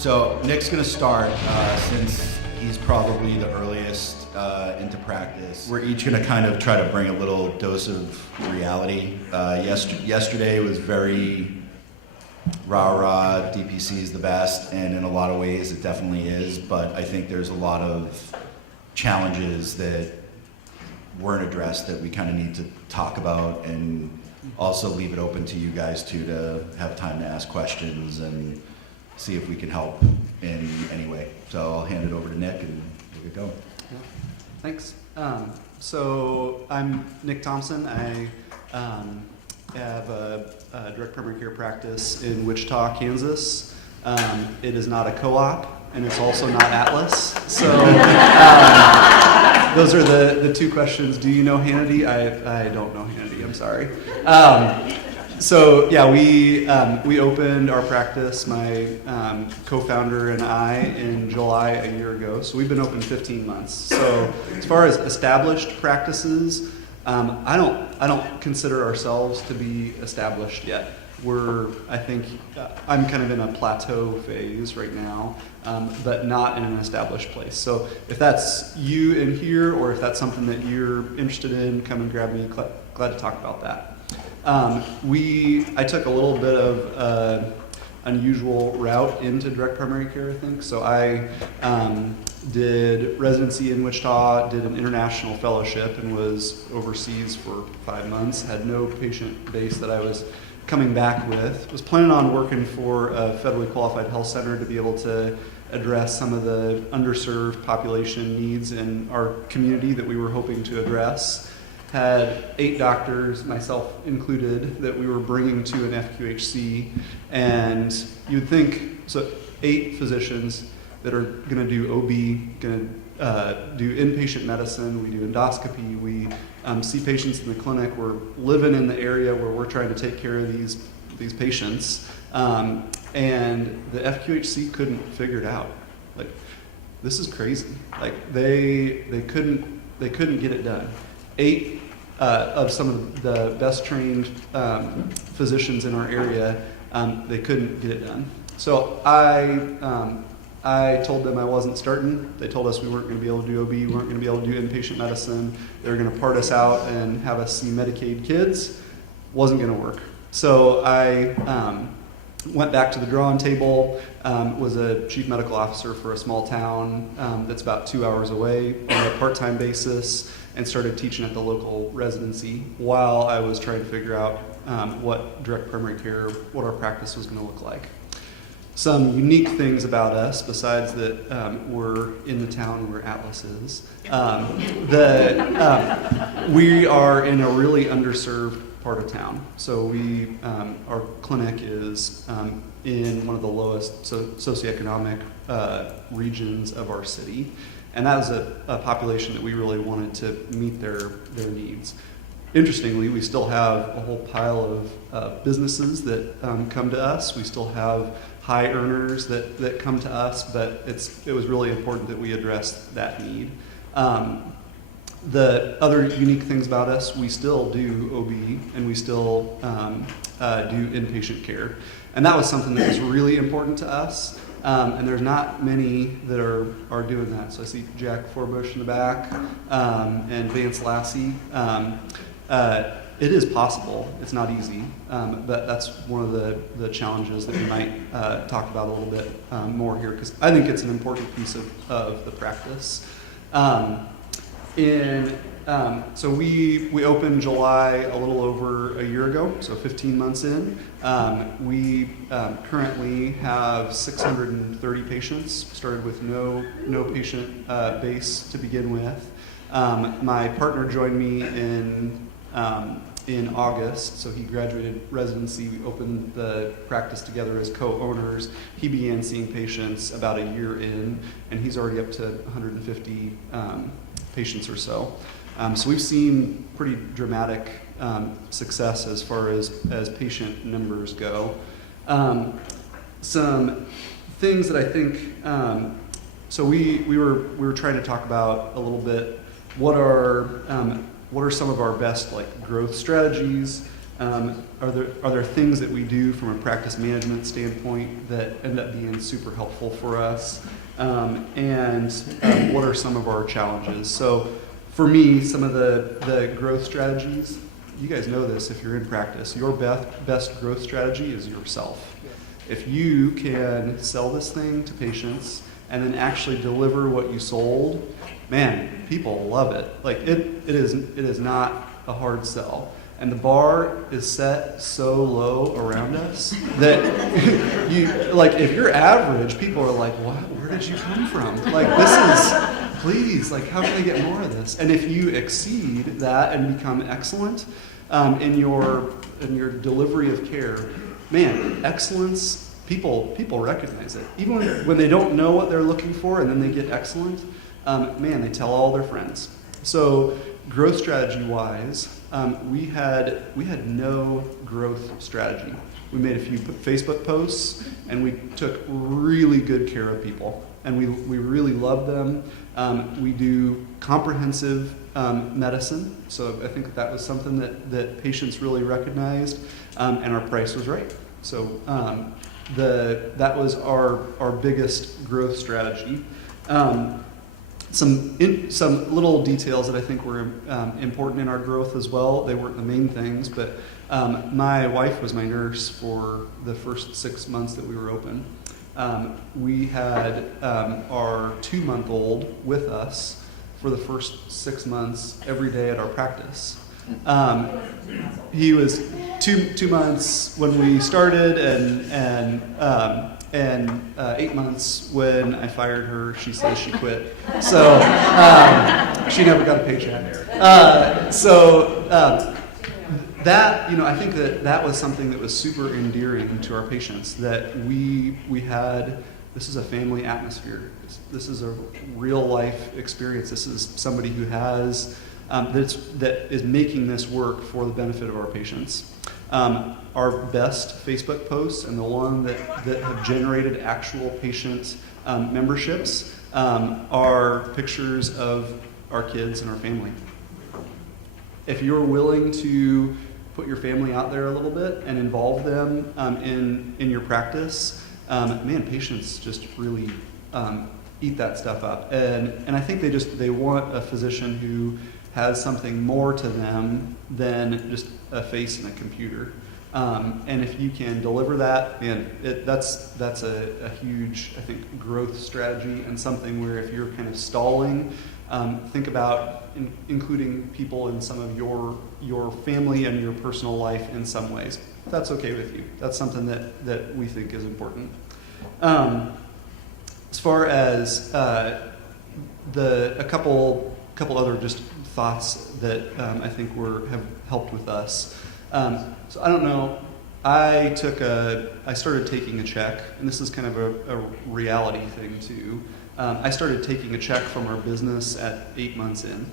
So Nick's going to start since he's probably the earliest into practice. We're each going to kind of try to bring a little dose of reality. Yesterday was very rah-rah, DPC is the best, and in a lot of ways it definitely is, but I think there's a lot of challenges that weren't addressed that we kind of need to talk about, and also leave it open to you guys too to have time to ask questions and see if we can help in any way. So I'll hand it over to Nick and we'll get going. Yeah. Thanks. So I'm Nick Tomsen. I have a direct primary care practice in Wichita, Kansas. It is not a co-op, and it's also not Atlas. So those are the two questions. Do you know Hannity? I don't know Hannity. I'm sorry. So yeah, we opened our practice, my co-founder and I, in July a year ago. So we've been open 15 months. So as far as established practices, I don't consider ourselves to be established yet. I think I'm kind of in a plateau phase right now, but not in an established place. So if that's you in here, or if that's something that you're interested in, come and grab me. Glad to talk about that. I took a little bit of unusual route into direct primary care, I think. So I did residency in Wichita, did an international fellowship, and was overseas for 5 months. Had no patient base that I was coming back with. Was planning on working for a federally qualified health center to be able to address some of the underserved population needs in our community that we were hoping to address. Had 8 doctors, myself included, that we were bringing to an FQHC, and you'd think, so 8 physicians that are going to do OB, going to do inpatient medicine, we do endoscopy, we see patients in the clinic, we're living in the area where we're trying to take care of these patients, and the FQHC couldn't figure it out. Like, this is crazy. Like, they couldn't get it done. 8 of some of the best trained physicians in our area, they couldn't get it done. So I told them I wasn't starting. They told us we weren't going to be able to do OB, we weren't going to be able to do inpatient medicine. They were going to part us out and have us see Medicaid kids. Wasn't going to work. So I went back to the drawing table, was a chief medical officer for a small town that's about 2 hours away on a part-time basis, and started teaching at the local residency while I was trying to figure out what direct primary care, what our practice was going to look like. Some unique things about us, besides that we're in the town where Atlas is, we are in a really underserved part of town. So our clinic is in one of the lowest socioeconomic regions of our city. And that was a population that we really wanted to meet their needs. Interestingly, we still have a whole pile of businesses that come to us. We still have high earners that come to us, but it was really important that we address that need. The other unique things about us, we still do OB, and we still do inpatient care. And that was something that was really important to us. And there's not many that are doing that. So I see Jack Forbush in the back, and Vance Lassie. It is possible. It's not easy, but that's one of the challenges that we might talk about a little bit more here, because I think it's an important piece of the practice. So we opened July a little over a year ago, so 15 months in. We currently have 630 patients, started with no patient base to begin with. My partner joined me in August, so he graduated residency. We opened the practice together as co-owners. He began seeing patients about a year in, and he's already up to 150 patients or so. So we've seen pretty dramatic success as far as patient numbers go. Some things that I think, so we were trying to talk about a little bit what are some of our best growth strategies, Are there things that we do from a practice management standpoint that end up being super helpful for us? And what are some of our challenges? So for me, some of the growth strategies, you guys know this if you're in practice, your best growth strategy is yourself. If you can sell this thing to patients and then actually deliver what you sold, man, people love it. Like it is not a hard sell. And the bar is set so low around us that if you're average, people are like, what? Where did you come from? Like, please, like, how can I get more of this? And if you exceed that and become excellent in your delivery of care, man, excellence, people recognize it. Even when they don't know what they're looking for and then they get excellent, man, they tell all their friends. So growth strategy wise, we had no growth strategy. We made a few Facebook posts, and we took really good care of people, and we really love them. We do comprehensive medicine, so I think that was something that patients really recognized, and our price was right. So that was our biggest growth strategy. Some little details that I think were important in our growth as well. They weren't the main things, but my wife was my nurse for the first 6 months that we were open. We had our 2-month-old with us for the first 6 months every day at our practice. He was two months when we started, and 8 months when I fired her. She says she quit, so she never got a paycheck. That, I think that was something that was super endearing to our patients, that we had. This is a family atmosphere. This is a real life experience. This is somebody who has that is making this work for the benefit of our patients. Our best Facebook posts and the one that have generated actual patient memberships are pictures of our kids and our family. If you're willing to put your family out there a little bit and involve them in your practice, man, patients just really eat that stuff up. And I think they want a physician who has something more to them than just a face and a computer. And if you can deliver that, man, that's a huge, I think, growth strategy, and something where if you're kind of stalling, think about including people in some of your family and your personal life in some ways. If that's okay with you. That's something that we think is important. As far as a couple other just thoughts that I think have helped with us. So I don't know. I started taking a check, and this is kind of a reality thing too. I started taking a check from our business at 8 months in.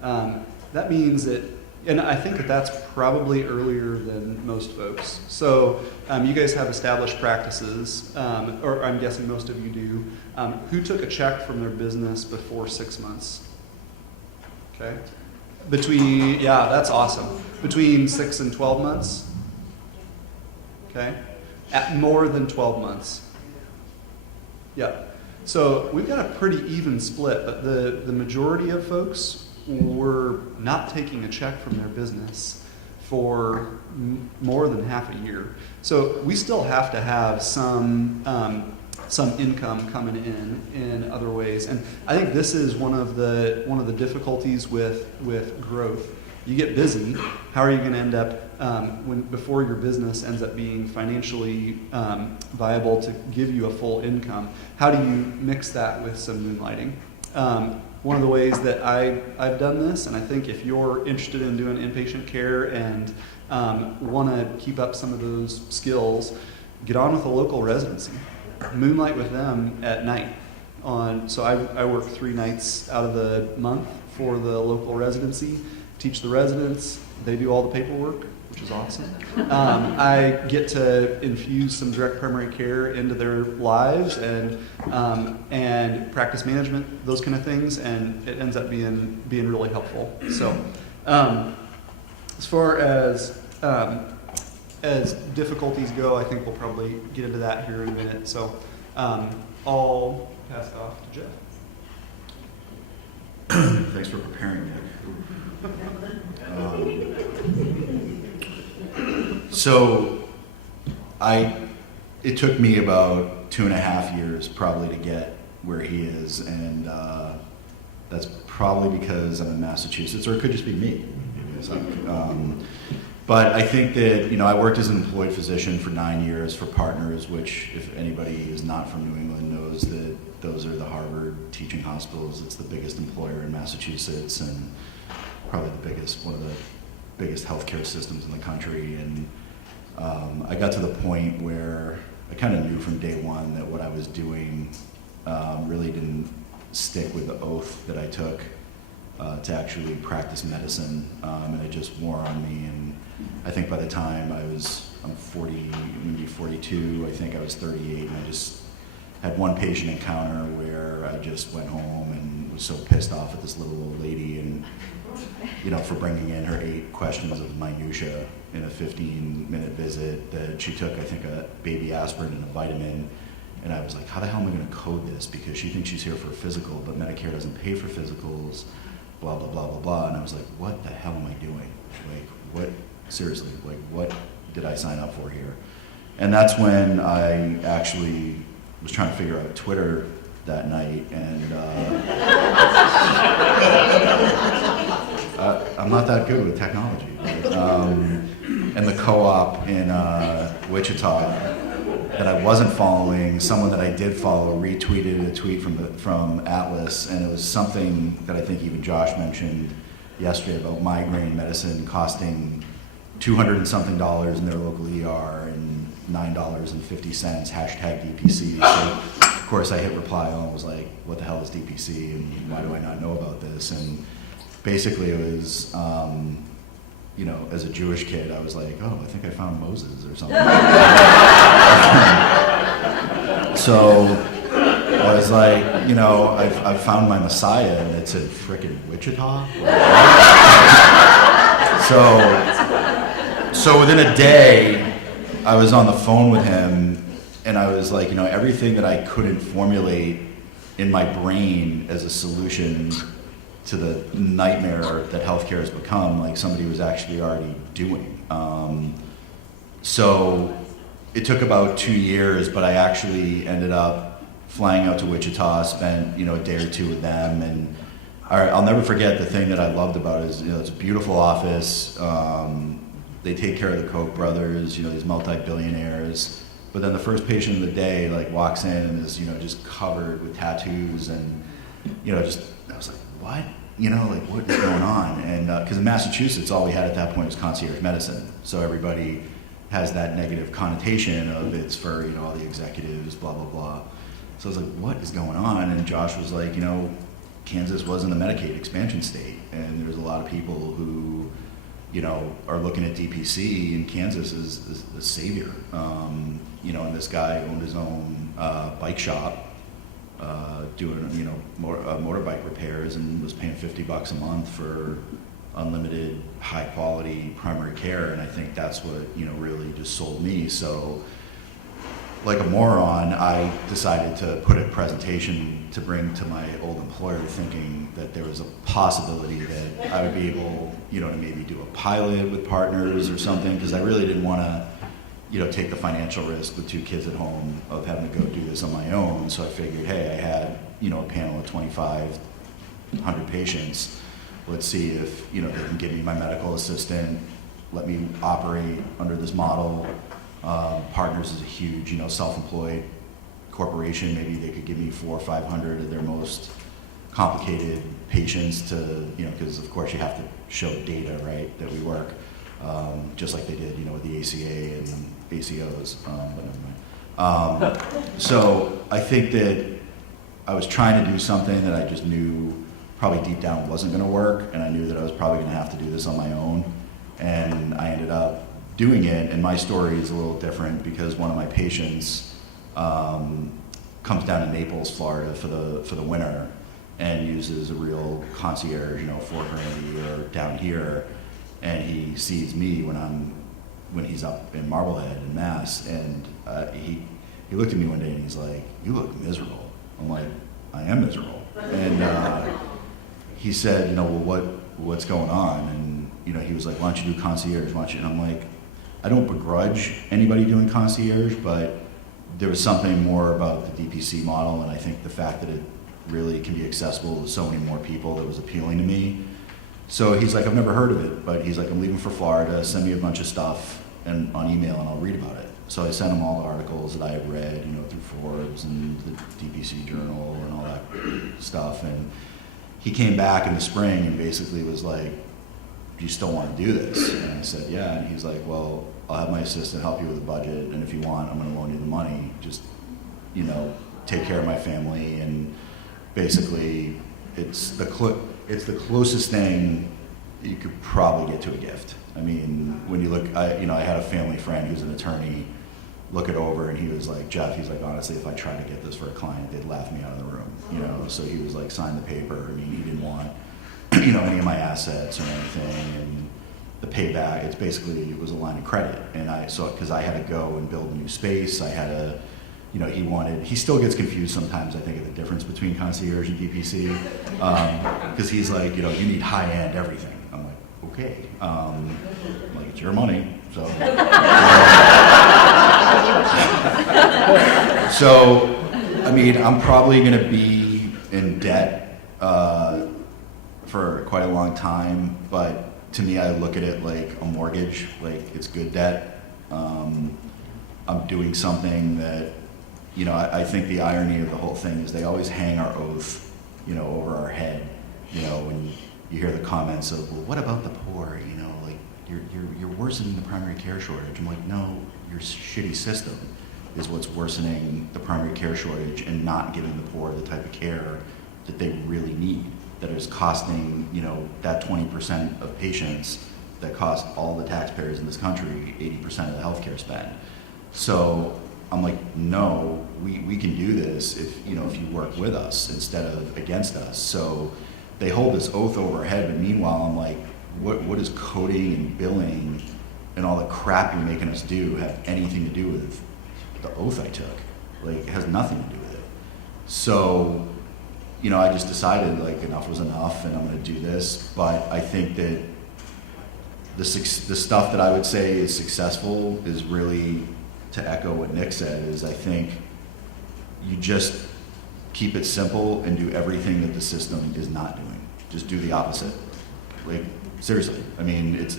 That means that, and I think that's probably earlier than most folks. So you guys have established practices, or I'm guessing most of you do. Who took a check from their business before 6 months? Okay. That's awesome. Between 6 and 12 months? Okay. At more than 12 months. Yeah. So we've got a pretty even split, but the majority of folks were not taking a check from their business for more than half a year. So we still have to have some income coming in other ways, and I think this is one of the difficulties with growth. You get busy. How are you going to end up before your business ends up being financially viable to give you a full income? How do you mix that with some moonlighting? One of the ways that I've done this, and I think if you're interested in doing inpatient care and want to keep up some of those skills, get on with a local residency. Moonlight with them at night. So I work 3 nights out of the month for the local residency, teach the residents, they do all the paperwork, which is awesome. I get to infuse some direct primary care into their lives and practice management, those kind of things, and it ends up being really helpful. So as far as as difficulties go, I think we'll probably get into that here in a minute. So I'll pass it off to Jeff. Thanks for preparing me. It took me about 2.5 years probably to get where he is, and that's probably because I'm in Massachusetts, or it could just be me. But I think that, I worked as an employed physician for 9 years for Partners, which, if anybody is not from New England, knows that those are the Harvard teaching hospitals. It's the biggest employer in Massachusetts, and probably one of the biggest healthcare systems in the country. And I got to the point where I kind of knew from day one that what I was doing really didn't stick with the oath that I took to actually practice medicine, and it just wore on me. And I think by the time I'm 40, maybe 42, I think I was 38, and I just had one patient encounter where I just went home and was so pissed off at this little old lady, and for bringing in her 8 questions of minutia in a 15-minute visit, that she took, I think, a baby aspirin and a vitamin. And I was like, how the hell am I going to code this? Because she thinks she's here for a physical, but Medicare doesn't pay for physicals, blah, blah, blah, blah, blah. And I was like, what the hell am I doing? Seriously, what did I sign up for here? And that's when I actually was trying to figure out Twitter that night, and I'm not that good with technology. And the co-op in Wichita that I wasn't following, someone that I did follow retweeted a tweet from Atlas, and it was something that I think even Josh mentioned yesterday about migraine medicine costing $200 and something in their local ER and $9.50, hashtag DPC. So of course I hit reply and was like, what the hell is DPC and why do I not know about this? And basically it was, as a Jewish kid, I was like, oh, I think I found Moses or something. So I was like, I've found my Messiah, and it said frickin' Wichita. So within a day, I was on the phone with him, and I was like, everything that I couldn't formulate in my brain as a solution to the nightmare that healthcare has become, like somebody was actually already doing. So it took about 2 years, but I actually ended up flying out to Wichita, spent a day or two with them, and I'll never forget the thing that I loved about it is it's a beautiful office. They take care of the Koch brothers, these multi-billionaires. But then the first patient of the day walks in and is just covered with tattoos, and I was like, what? What is going on? And because in Massachusetts, all we had at that point was concierge medicine, so everybody has that negative connotation of it's for all the executives, blah blah blah. So I was like, what is going on? And Josh was like, Kansas wasn't a Medicaid expansion state, and there's a lot of people who are looking at DPC, and Kansas is the savior. And this guy owned his own bike shop, doing motorbike repairs, and was paying $50 a month for unlimited high quality primary care. And I think that's what really just sold me. So like a moron, I decided to put a presentation to bring to my old employer, thinking that there was a possibility that I would be able to maybe do a pilot with Partners or something, because I really didn't want to take the financial risk with 2 kids at home of having to go do this on my own. So I figured, hey, I had a panel of 2,500 patients. Let's see if they can give me my medical assistant, let me operate under this model. Partners is a huge self-employed corporation. Maybe they could give me 400 or 500 of their most complicated patients to because of course you have to show data, right, that we work, just like they did with the ACA and ACOs, but never mind. So I think that I was trying to do something that I just knew probably deep down wasn't going to work, and I knew that I was probably going to have to do this on my own, and I ended up doing it. And my story is a little different because one of my patients comes down to Naples, Florida for the winter, and uses a real concierge, $4 grand a year down here, and he sees me when I'm when he's up in Marblehead in Mass, and he looked at me one day and he's like, "You look miserable." I'm like, "I am miserable." And he said, "Well, what's going on?" And he was like, "Why don't you do concierge? Why don't you?" And I'm like, I don't begrudge anybody doing concierge, but there was something more about the DPC model, and I think the fact that it really can be accessible to so many more people that was appealing to me. So he's like, "I've never heard of it," but he's like, "I'm leaving for Florida, send me a bunch of stuff and on email and I'll read about it." So I sent him all the articles that I had read, through Forbes and the DPC Journal and all that stuff. And he came back in the spring and basically was like, "Do you still want to do this?" And I said, "Yeah." And he's like, "Well, I'll have my assistant help you with the budget, and if you want, I'm going to loan you the money. Just, take care of my family." And basically, it's the closest thing you could probably get to a gift. I mean, when you look, I had a family friend who's an attorney look it over, and he was like, "Jeff," he's like, "honestly, if I tried to get this for a client, they'd laugh me out of the room." So he was like, "Sign the paper." I mean, he didn't want any of my assets or anything, and the payback, it was a line of credit. And because I had to go and build a new space, I had to, he still gets confused sometimes, I think, of the difference between concierge and DPC, because he's like, "You need high-end everything." I'm like, "Okay, I'm like, it's your money, so." So, I mean, I'm probably going to be in debt for quite a long time, but to me, I look at it like a mortgage, like it's good debt. I'm doing something that, I think the irony of the whole thing is they always hang our oath, over our head, when you hear the comments of, "Well, what about the poor?" Like you're worsening the primary care shortage. I'm like, no, your shitty system is what's worsening the primary care shortage and not giving the poor the type of care that they really need. That is costing, that 20% of patients that cost all the taxpayers in this country 80% of the healthcare spend. So I'm like, no, we can do this if you work with us instead of against us. So they hold this oath over our head, but meanwhile, I'm like, what is coding and billing and all the crap you're making us do have anything to do with the oath I took? Like, it has nothing to do with it. So, I just decided like enough was enough, and I'm going to do this. But I think that the stuff that I would say is successful is really, to echo what Nick said, is I think you just keep it simple and do everything that the system is not doing. Just do the opposite. Like, seriously. I mean, it's.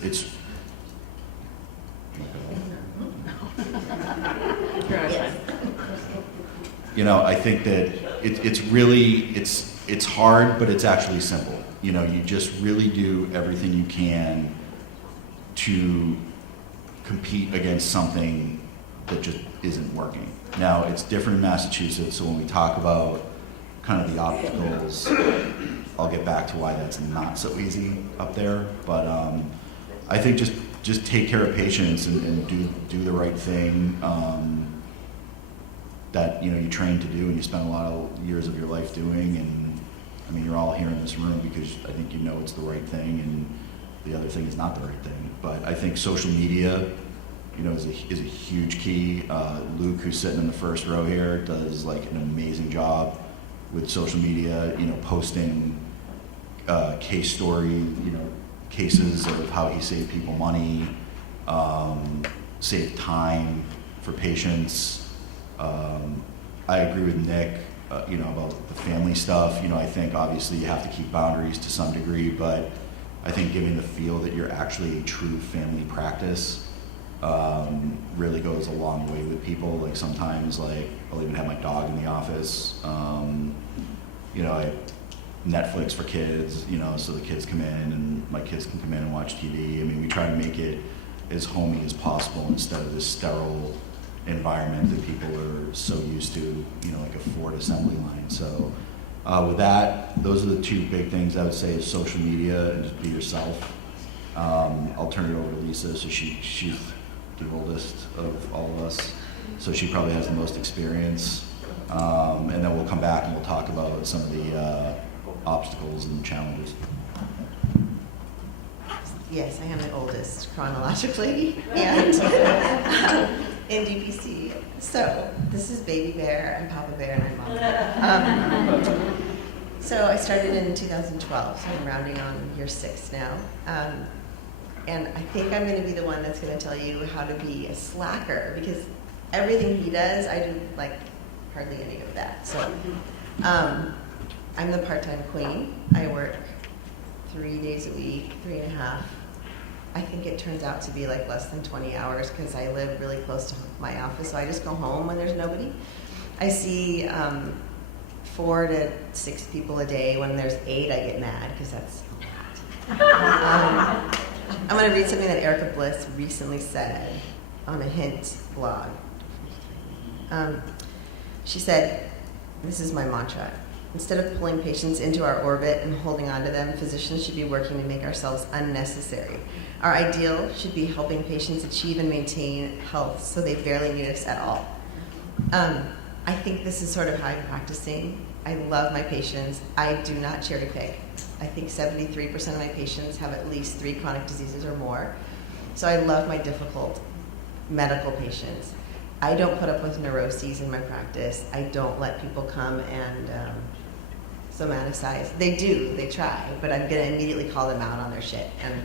I think that it's hard, but it's actually simple. You just really do everything you can to compete against something that just isn't working. Now, it's different in Massachusetts, so when we talk about kind of the obstacles, I'll get back to why that's not so easy up there. But I think just take care of patients and do the right thing. That you train to do and you spend a lot of years of your life doing. And I mean, you're all here in this room because I think it's the right thing, and the other thing is not the right thing. But I think social media, is a huge key. Luke, who's sitting in the first row here, does like an amazing job with social media. Posting case story, cases of how he saved people money, saved time for patients. I agree with Nick, about the family stuff. I think obviously you have to keep boundaries to some degree, but I think giving the feel that you're actually a true family practice really goes a long way with people. Like sometimes, like I'll even have my dog in the office. I Netflix for kids, so the kids come in and my kids can come in and watch TV. I mean, we try to make it as homey as possible instead of this sterile environment that people are so used to, like a Ford assembly line. So with that, those are the two big things I would say is social media and just be yourself. I'll turn it over to Lisa, so she's the oldest of all of us, so she probably has the most experience. And then we'll come back and we'll talk about some of the obstacles and challenges. Yes, I am the oldest chronologically and in DPC. So this is Baby Bear and Papa Bear and I'm Mama. So I started in 2012, so I'm rounding on year 6 now. And I think I'm going to be the one that's going to tell you how to be a slacker, because everything he does, I do like hardly any of that. So I'm the part-time queen. I work 3 days a week, 3.5. I think it turns out to be like less than 20 hours because I live really close to my office, so I just go home when there's nobody. I see 4 to 6 people a day. When there's 8, I get mad because that's a lot. I'm going to read something that Erica Bliss recently said on a Hint blog. She said, this is my mantra: instead of pulling patients into our orbit and holding on to them, physicians should be working to make ourselves unnecessary. Our ideal should be helping patients achieve and maintain health so they barely need us at all. I think this is sort of how I'm practicing. I love my patients. I do not cherry pick. I think 73% of my patients have at least 3 chronic diseases or more. So I love my difficult medical patients. I don't put up with neuroses in my practice. I don't let people come and somaticize. They do, they try, but I'm gonna immediately call them out on their shit. And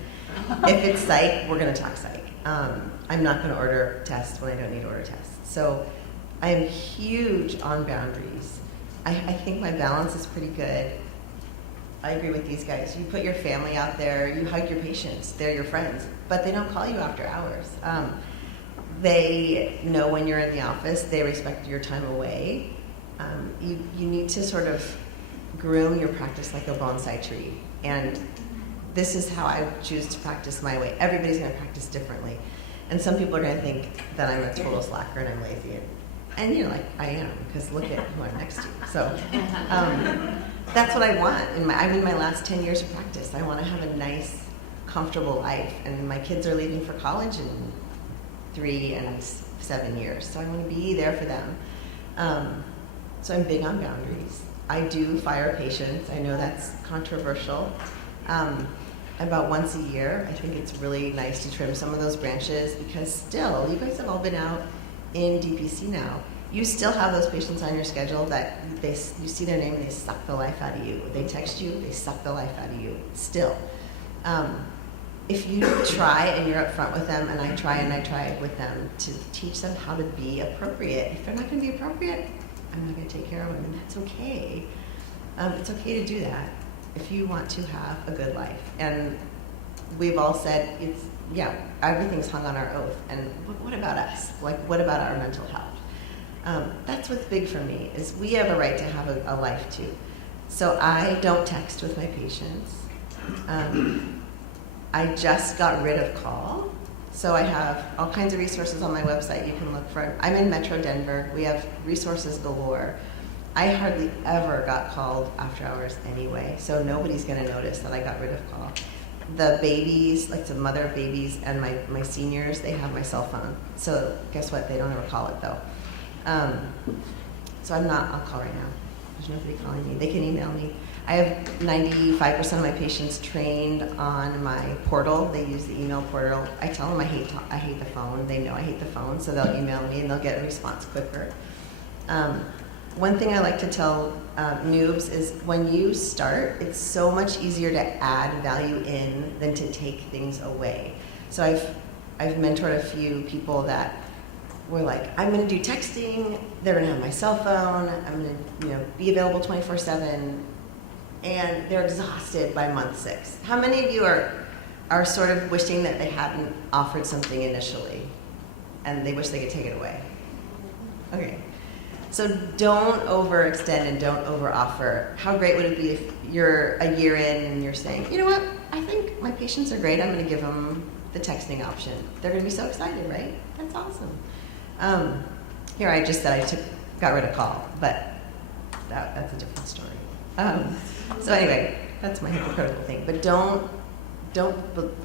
if it's psych, we're gonna talk psych. I'm not gonna order tests when I don't need to order tests. So I'm huge on boundaries. I think my balance is pretty good. I agree with these guys. You put your family out there, you hug your patients, they're your friends, but they don't call you after hours. They know when you're in the office, they respect your time away. You need to sort of groom your practice like a bonsai tree. And this is how I choose to practice my way. Everybody's gonna practice differently. And some people are gonna think that I'm a total slacker and I'm lazy. And you know, like I am, because look at who I'm next to. So that's what I want. I'm in my last 10 years of practice. I want to have a nice, comfortable life. And my kids are leaving for college in 3 and 7 years. So I want to be there for them. So I'm big on boundaries. I do fire patients. I know that's controversial. About once a year, I think it's really nice to trim some of those branches, because still, you guys have all been out in DPC now. You still have those patients on your schedule that you see their name and they suck the life out of you. They text you, they suck the life out of you, still. If you try and you're upfront with them, and I try with them to teach them how to be appropriate. If they're not gonna be appropriate, I'm not gonna take care of them, and that's okay. It's okay to do that if you want to have a good life. And we've all said, everything's hung on our oath. And what about us? Like, what about our mental health? That's what's big for me, is we have a right to have a life too. So I don't text with my patients. I just got rid of call. So I have all kinds of resources on my website you can look for. I'm in Metro Denver. We have resources galore. I hardly ever got called after hours anyway, so nobody's gonna notice that I got rid of call. The babies, like the mother of babies and my seniors, they have my cell phone. So guess what? They don't ever call it though. So I'll call right now. There's nobody calling me. They can email me. I have 95% of my patients trained on my portal. They use the email portal. I tell them I hate the phone. They know I hate the phone, so they'll email me and they'll get a response quicker. One thing I like to tell noobs is when you start, it's so much easier to add value in than to take things away. So I've mentored a few people that were like, I'm going to do texting, they're going to have my cell phone, I'm going to be available 24/7, and they're exhausted by month 6. How many of you are sort of wishing that they hadn't offered something initially and they wish they could take it away? Okay. So don't overextend and don't overoffer. How great would it be if you're a year in and you're saying, you know what, I think my patients are great, I'm going to give them the texting option. They're going to be so excited, right? That's awesome. Here I just said I got rid of call, but that's a different story. So anyway, that's my hypocritical thing. But don't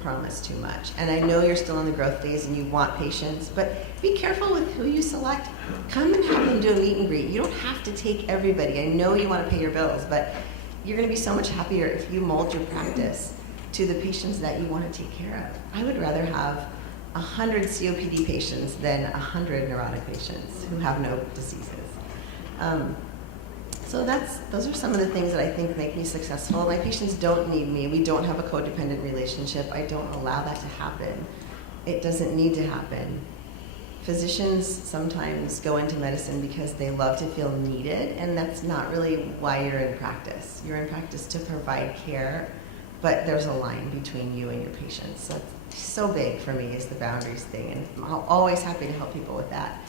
promise too much. And I know you're still in the growth phase and you want patients, but be careful with who you select. Come and have them do a meet and greet. You don't have to take everybody. I know you want to pay your bills, but you're going to be so much happier if you mold your practice to the patients that you want to take care of. I would rather have 100 COPD patients than 100 neurotic patients who have no diseases. So those are some of the things that I think make me successful. My patients don't need me. We don't have a codependent relationship. I don't allow that to happen. It doesn't need to happen. Physicians sometimes go into medicine because they love to feel needed, and that's not really why you're in practice. You're in practice to provide care, but there's a line between you and your patients. So it's so big for me is the boundaries thing, and I'm always happy to help people with that.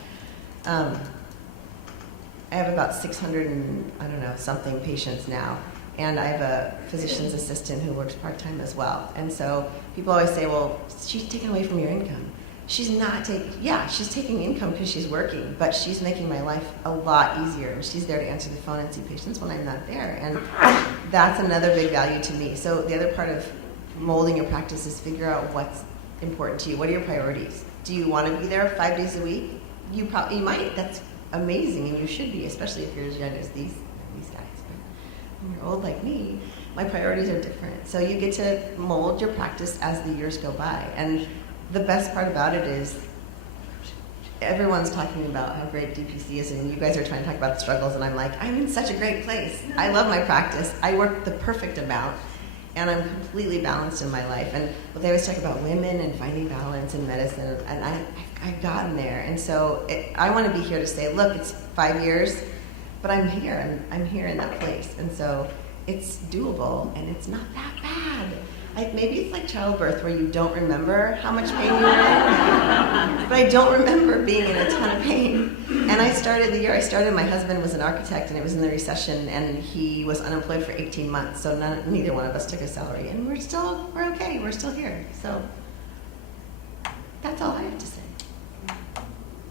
I have about 600 and something patients now, and I have a physician's assistant who works part-time as well. And so people always say, well, she's taking away from your income. She's not she's taking income because she's working, but she's making my life a lot easier, and she's there to answer the phone and see patients when I'm not there, and that's another big value to me. So the other part of molding your practice is figure out what's important to you. What are your priorities? Do you want to be there 5 days a week? You might. That's amazing, and you should be, especially if you're as young as these guys. But when you're old like me, my priorities are different. So you get to mold your practice as the years go by. And the best part about it is everyone's talking about how great DPC is, and you guys are trying to talk about the struggles, and I'm like, I'm in such a great place. I love my practice. I work the perfect amount, and I'm completely balanced in my life. And they always talk about women and finding balance in medicine, and I've gotten there. And so I want to be here to say, look, it's 5 years, but I'm here. I'm here in that place. And so it's doable, and it's not that bad. Maybe it's like childbirth where you don't remember how much pain you were in, but I don't remember being in a ton of pain. And the year I started, my husband was an architect, and it was in the recession, and he was unemployed for 18 months, so neither one of us took a salary, and we're okay, we're still here. So that's all I have to say.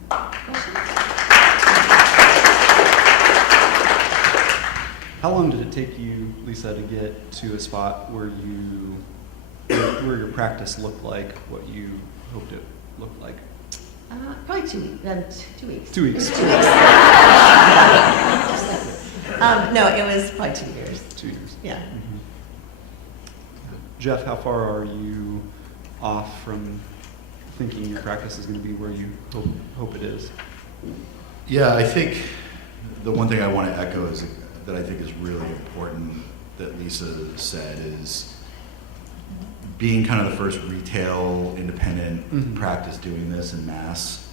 Questions? How long did it take you, Lisa, to get to a spot where your practice looked like what you hoped it looked like? Probably 2 weeks. 2 weeks. 2 weeks. 2 weeks. No, it was probably 2 years. 2 years. Yeah. Mm-hmm. Jeff, how far are you off from thinking your practice is going to be where you hope it is? Yeah, I think the one thing I want to echo is that I think is really important that Lisa said is being kind of the first retail independent practice doing this in Mass.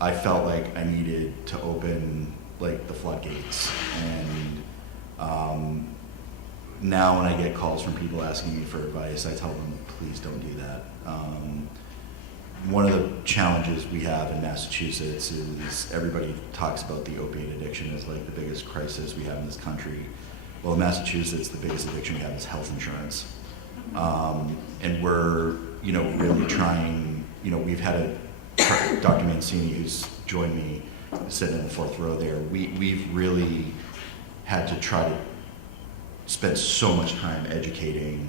I felt like I needed to open like the floodgates, and now when I get calls from people asking me for advice, I tell them, please don't do that. One of the challenges we have in Massachusetts is everybody talks about the opiate addiction as like the biggest crisis we have in this country. Well, in Massachusetts, the biggest addiction we have is health insurance. And we're, really trying, we've had Dr. Mancini, who's joined me, sitting in the fourth row there. We've really had to try to spend so much time educating,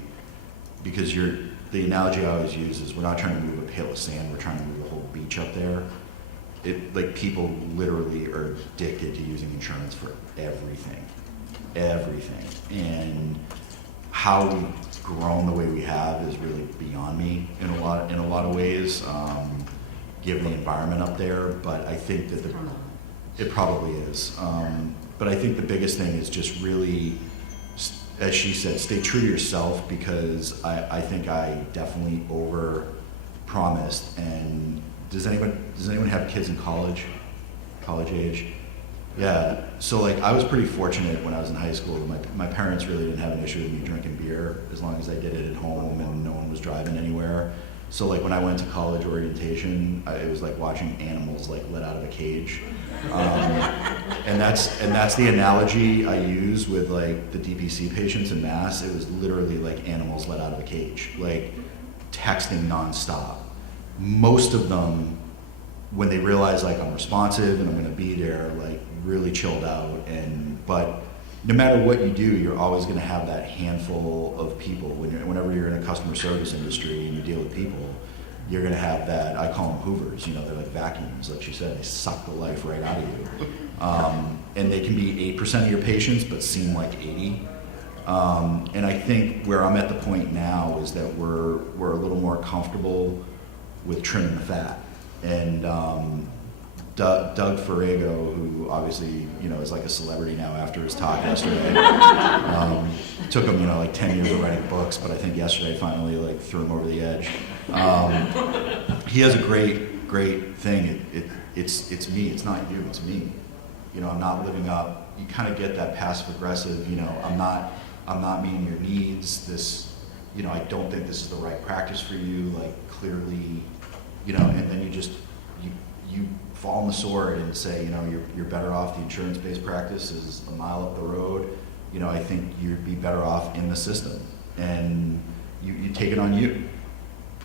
because the analogy I always use is we're not trying to move a pail of sand, we're trying to move a whole beach up there. People literally are addicted to using insurance for everything. And how we've grown the way we have is really beyond me in a lot of ways, given the environment up there. But I think that it probably is. But I think the biggest thing is just really, as she said, stay true to yourself, because I think I definitely over-promised. And does anyone have kids in college age? Yeah, so I was pretty fortunate when I was in high school. My parents really didn't have an issue with me drinking beer as long as I did it at home and no one was driving anywhere. So when I went to college orientation, it was like watching animals let out of a cage. And that's the analogy I use with the DPC patients in Mass. It was literally like animals let out of a cage, texting nonstop. Most of them, when they realize I'm responsive and I'm going to be there, really chilled out. But no matter what you do, you're always going to have that handful of people. Whenever you're in a customer service industry and you deal with people, you're going to have that. I call them hoovers. They're like vacuums, like she said. They suck the life right out of you. And they can be 8% of your patients, but seem like 80. And I think where I'm at the point now is that we're a little more comfortable with trimming the fat. And Doug Ferrego, who obviously, is like a celebrity now after his talk yesterday, took him, like 10 years of writing books, but I think yesterday finally like threw him over the edge. He has a great thing. It's me, it's not you, it's me. I'm not living up. You kind of get that passive aggressive, I'm not meeting your needs. This, I don't think this is the right practice for you, like clearly, and then you fall on the sword and say, you're better off. The insurance-based practice is a mile up the road. I think you'd be better off in the system, and you take it on you,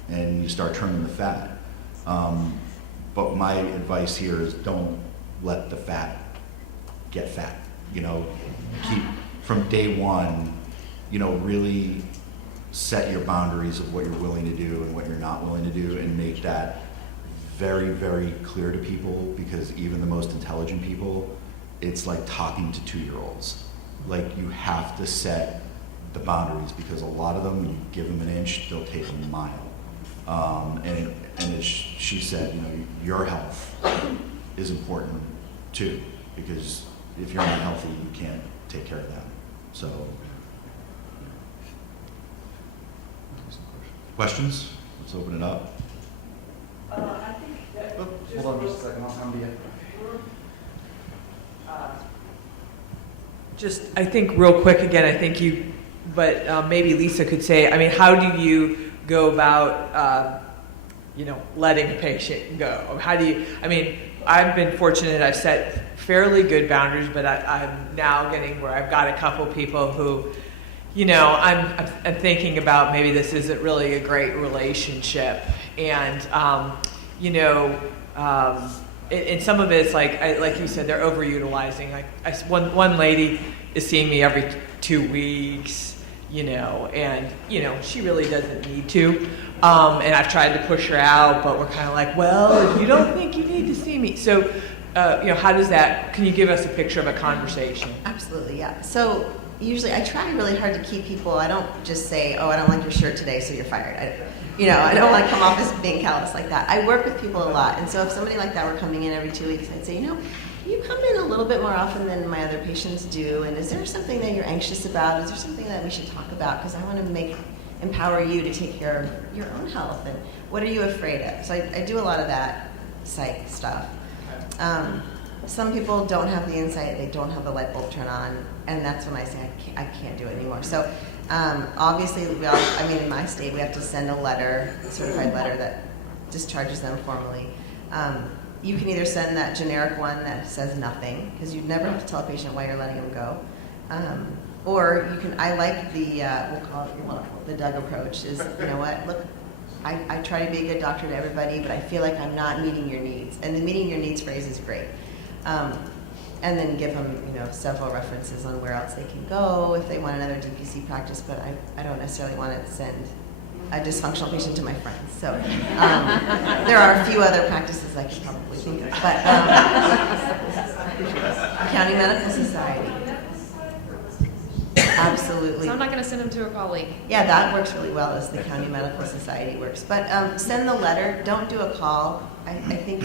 and you start trimming the fat. But my advice here is don't let the fat get fat. Keep from day one, really set your boundaries of what you're willing to do and what you're not willing to do, and make that very, very clear to people, because even the most intelligent people, it's like talking to 2-year-olds. Like, you have to set the boundaries, because a lot of them, you give them an inch, they'll take a mile. And as she said, your health is important too, because if you're not healthy, you can't take care of them. So, questions? Let's open it up. I think that Hold on just a second, I'll come to you. Just, I think real quick again, I think maybe Lisa could say, how do you go about, letting a patient go? How do you, I've been fortunate, I've set fairly good boundaries, but I'm now getting where I've got a couple people who, I'm thinking about maybe this isn't really a great relationship. And, and some of it's like you said, they're overutilizing. One lady is seeing me every 2 weeks, and, she really doesn't need to. And I've tried to push her out, but we're kind of like, well, if you don't think you need to see me. So, how does that, can you give us a picture of a conversation? Absolutely, yeah. So usually I try really hard to keep people, I don't just say, oh, I don't like your shirt today, so you're fired. I don't want to come off as being callous like that. I work with people a lot, and so if somebody like that were coming in every 2 weeks, I'd say, you come in a little bit more often than my other patients do, and is there something that you're anxious about? Is there something that we should talk about? Because I want to empower you to take care of your own health, and what are you afraid of? So I do a lot of that psych stuff. Some people don't have the insight, they don't have the light bulb turn on, and that's when I say I can't do it anymore. So obviously, in my state, we have to send a certified letter that discharges them formally. You can either send that generic one that says nothing, because you never have to tell a patient why you're letting them go. Or you can, I like we'll call it the Doug approach, is, look, I try to be a good doctor to everybody, but I feel like I'm not meeting your needs. And the meeting your needs phrase is great. And then give them, several references on where else they can go if they want another DPC practice, but I don't necessarily want to send a dysfunctional patient to my friends. So there are a few other practices I could probably think of. But County Medical Society. Absolutely. So I'm not going to send them to a colleague. Yeah, that works really well as the County Medical Society works. But send the letter. Don't do a call. I think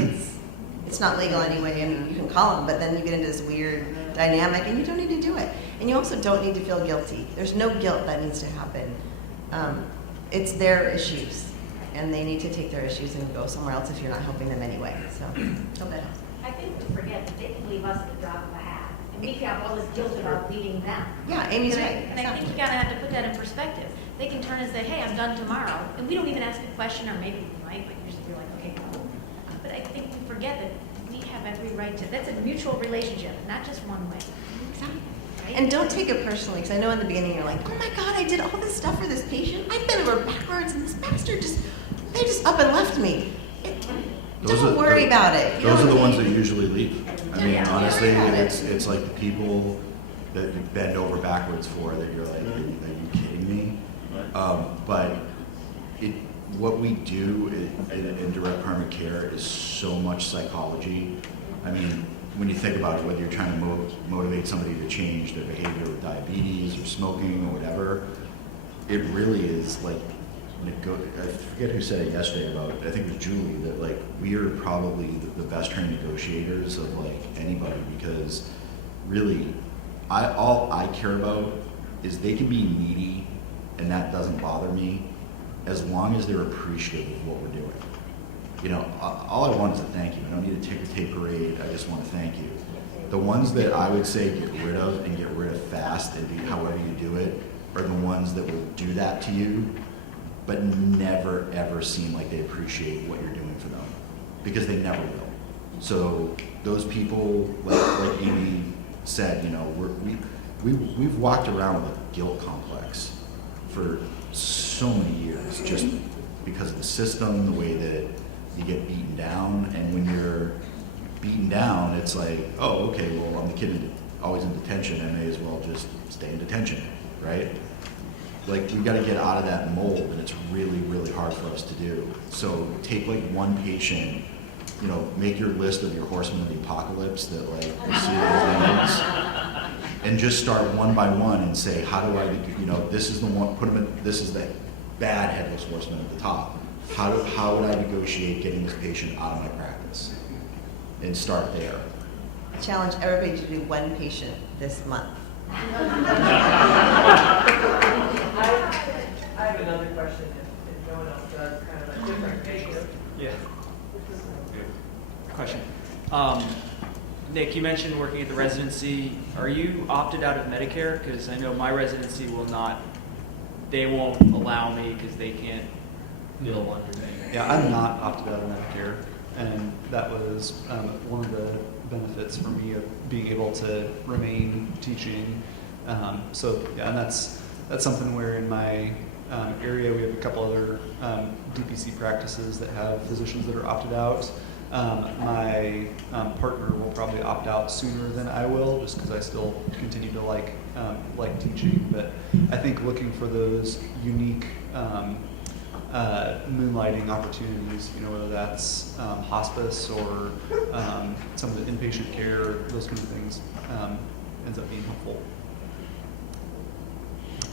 it's not legal anyway. You can call them, but then you get into this weird dynamic, and you don't need to do it. And you also don't need to feel guilty. There's no guilt that needs to happen. It's their issues, and they need to take their issues and go somewhere else if you're not helping them anyway. So, hope that helps. I think we forget that they can leave us at the drop of a hat, and we have all this guilt about leaving them. Yeah, Amy's right. And I think you gotta have to put that in perspective. They can turn and say, hey, I'm done tomorrow, and we don't even ask a question, or maybe we might, but usually we're like, okay, cool. But I think we forget that we have every right to, that's a mutual relationship, not just one way. Exactly. Right? And don't take it personally, because I know in the beginning you're like, oh my God, I did all this stuff for this patient. I bent over backwards, and this bastard they just up and left me. Don't worry about it. Those are the ones that usually leave. Honestly, Yeah. it's like the people that you bend over backwards for that you're like, are you kidding me? But what we do in direct primary care is so much psychology. I mean, when you think about it, whether you're trying to motivate somebody to change their behavior with diabetes or smoking or whatever, it really is like, I forget who said it yesterday about, I think it was Julie, that like we are probably the best trained negotiators of like anybody, because really, all I care about is they can be needy, and that doesn't bother me, as long as they're appreciative of what we're doing. You know, all I want is a thank you. I don't need a ticker tape parade. I just want to thank you. The ones that I would say get rid of, and get rid of fast, and do however you do it, are the ones that will do that to you, but never ever seem like they appreciate what you're doing for them, because they never will. So those people, like Amy said, you know, we've walked around with a guilt complex for so many years, just because of the system, the way that you get beaten down, and when you're beaten down, it's like, oh, okay, well, I'm the kid always in detention, I may as well just stay in detention, right? Like, you got to get out of that mold, and it's really, really hard for us to do. So take like one patient, you know, make your list of your horsemen of the apocalypse that like you see those names, and just start one by one and say, how do I, you know, this is the one, put them in, this is the bad headless horseman at the top. How would I negotiate getting this patient out of my practice? And start there. Challenge everybody to do one patient this month. I have another question if no one else does, kind of a different patient. Yeah. Question. Nick, you mentioned working at the residency. Are you opted out of Medicare? Because I know my residency will not, they won't allow me because they can't bill under Medicare. Yeah, I'm not opted out of Medicare, and that was one of the benefits for me of being able to remain teaching. So yeah, and that's something where in my area we have a couple other DPC practices that have physicians that are opted out. My partner will probably opt out sooner than I will, just because I still continue to like teaching. But I think looking for those unique moonlighting opportunities, you know, whether that's hospice or some of the inpatient care, those kind of things, ends up being helpful.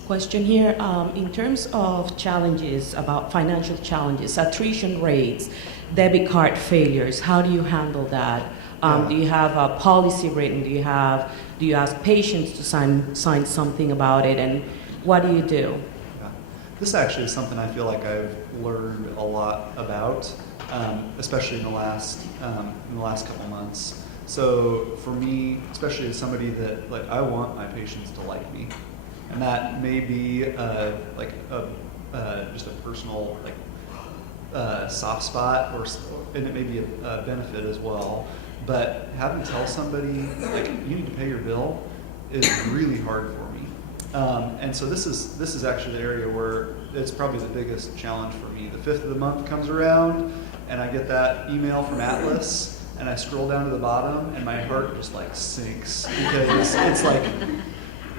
Question here, in terms of challenges, about financial challenges, attrition rates, debit card failures, how do you handle that? Do you have a policy written? Do you ask patients to sign something about it, and what do you do? Yeah. This actually is something I feel like I've learned a lot about, especially in the last couple months. So for me, especially as somebody that, like, I want my patients to like me. And that may be just a personal soft spot, and it may be a benefit as well. But having to tell somebody like you need to pay your bill is really hard for me. And so this is actually the area where it's probably the biggest challenge for me. The 5th of the month comes around, and I get that email from Atlas, and I scroll down to the bottom, and my heart just like sinks, because it's like,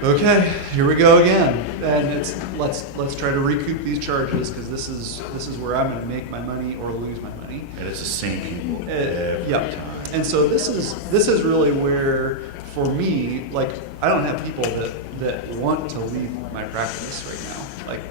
okay, here we go again, and it's let's try to recoup these charges, because this is where I'm going to make my money or lose my money. And it's the same people every time. And so this is really where, for me, like, I don't have people that want to leave my practice right now. Like,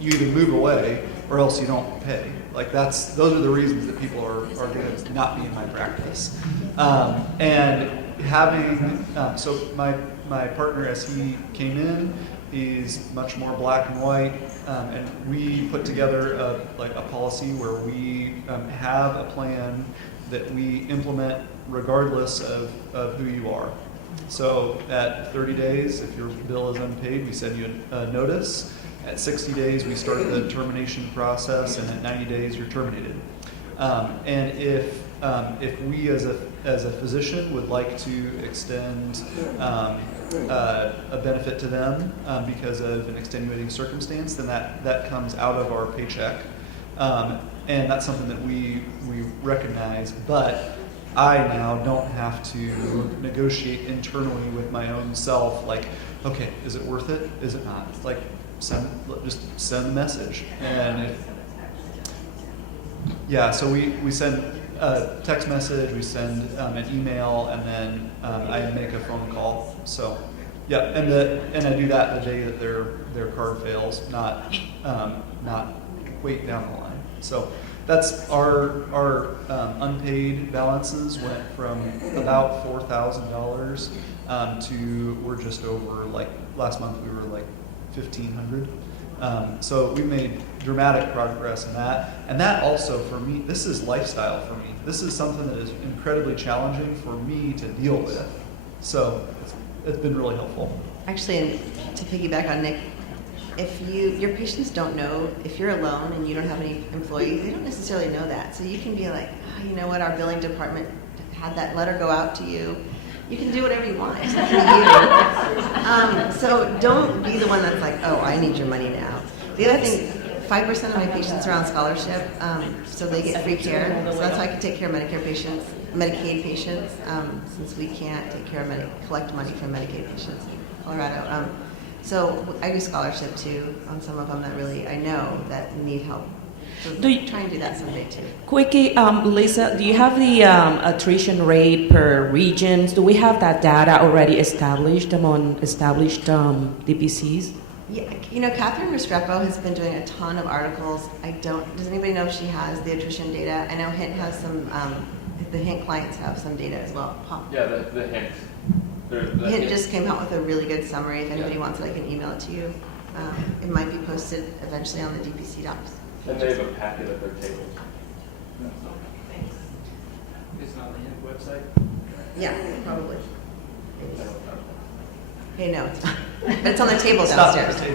you either move away or else you don't pay. Like, those are the reasons that people are going to not be in my practice. And having so my partner, as he came in, he's much more black and white, and we put together a policy where we have a plan that we implement regardless of who you are. So at 30 days, if your bill is unpaid, we send you a notice. At 60 days, we start the termination process, and at 90 days, you're terminated. And if we as a physician would like to extend a benefit to them because of an extenuating circumstance, then that comes out of our paycheck. And that's something that we recognize, but I now don't have to negotiate internally with my own self, like, okay, is it worth it? Is it not? It's like, just send the message. And Yeah, so we send a text message, we send an email, and then I make a phone call. So, yeah, and I do that the day that their card fails, not wait down the line. So that's our unpaid balances went from about $4,000 to we're just over, like last month we were like 1,500. So we made dramatic progress in that. And that also, for me, this is lifestyle for me. This is something that is incredibly challenging for me to deal with. So it's been really helpful. Actually, and to piggyback on Nick, if your patients don't know, if you're alone and you don't have any employees, they don't necessarily know that. So you can be like, oh, you know what, our billing department had that letter go out to you. You can do whatever you want. It's up to you. So don't be the one that's like, oh, I need your money now. The other thing, 5% of my patients are on scholarship, so they get free care. So that's how I can take care of Medicare patients, Medicaid patients, since we can't take care of collect money from Medicaid patients in Colorado. So I do scholarship too on some of them that really I know that need help. So try and do that someday too. Quickie, Lisa, do you have the attrition rate per regions? Do we have that data already established among established DPCs? Yeah, you know, Catherine Restrepo has been doing a ton of articles. Does anybody know if she has the attrition data? I know Hint has some, the Hint clients have some data as well. Yeah, the Hint. Hint just came out with a really good summary. If anybody wants it, I can email it to you. It might be posted eventually on the DPC docs. And they have a packet of their tables. Thanks. It's not on the Hint website? Yeah, probably. Okay, no, it's not. But it's on the table Stop downstairs. at the